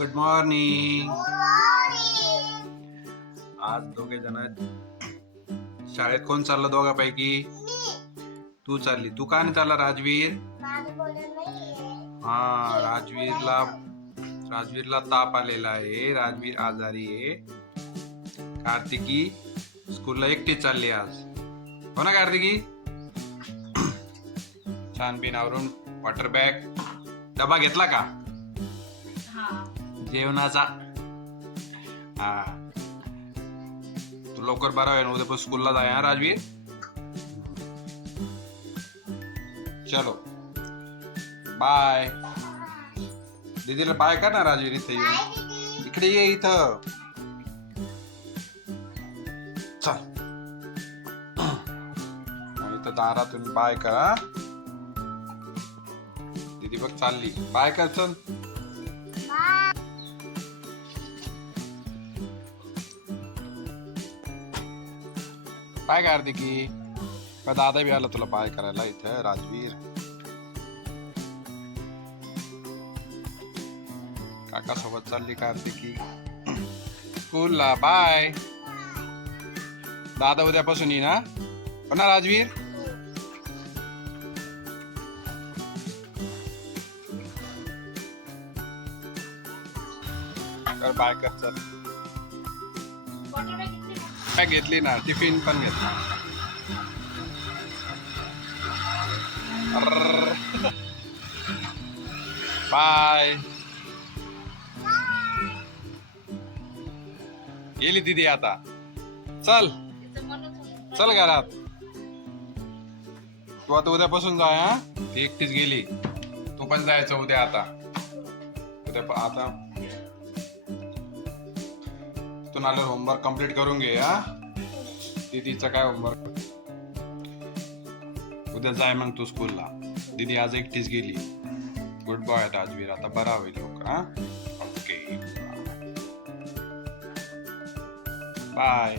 Good morning आज दोघे जण शाळेत कोण चाललं दोघापैकी? तू चालली. तू का नाही चालला राजवीर? हा राजवीरला राजवीरला ताप आलेला आहे. राजवीर आजारी आहे. कार्तिकी स्कूलला एकटी चालली आज. हो ना कार्तिकी? छान बिन आवरून वॉटर बॅग डबा घेतला का? जेवणाचा. हा. तू लवकर बरा होईल उद्या पण स्कूलला जाय हा राजवीर? चलो. बाय दीदीला बाय कर ना राजवीर इथे येऊन इकडे ये इथं. चल. इथं दारातून बाय कर दीदी बघ चालली. बाय कर चल. काय कार्तिकी का? दादा बी आला तुला बाय करायला इथं राजवीर. काका सोबत चालली कार्तिकी स्कूलला बाय. दादा उद्यापासून ये हा? हो ना राजवीर? बाय कर चल. घेतली ना टिफिन पण घेतला. बाय. गेली दीदी आता. चल. चल घरात. तू आता उद्यापासून जाय हा? ती एकटीच गेली. तू पण जायचं उद्या आता. उद्या आता. तू आल्यावर होमवर्क कंप्लीट करून घे हा. दीदीचं काय होमवर्क उद्या जाय मग तू स्कूलला दीदी आज एकटीच गेली. गुड बॉय राजवीर आता बरा होईल लोक हा. Okay bye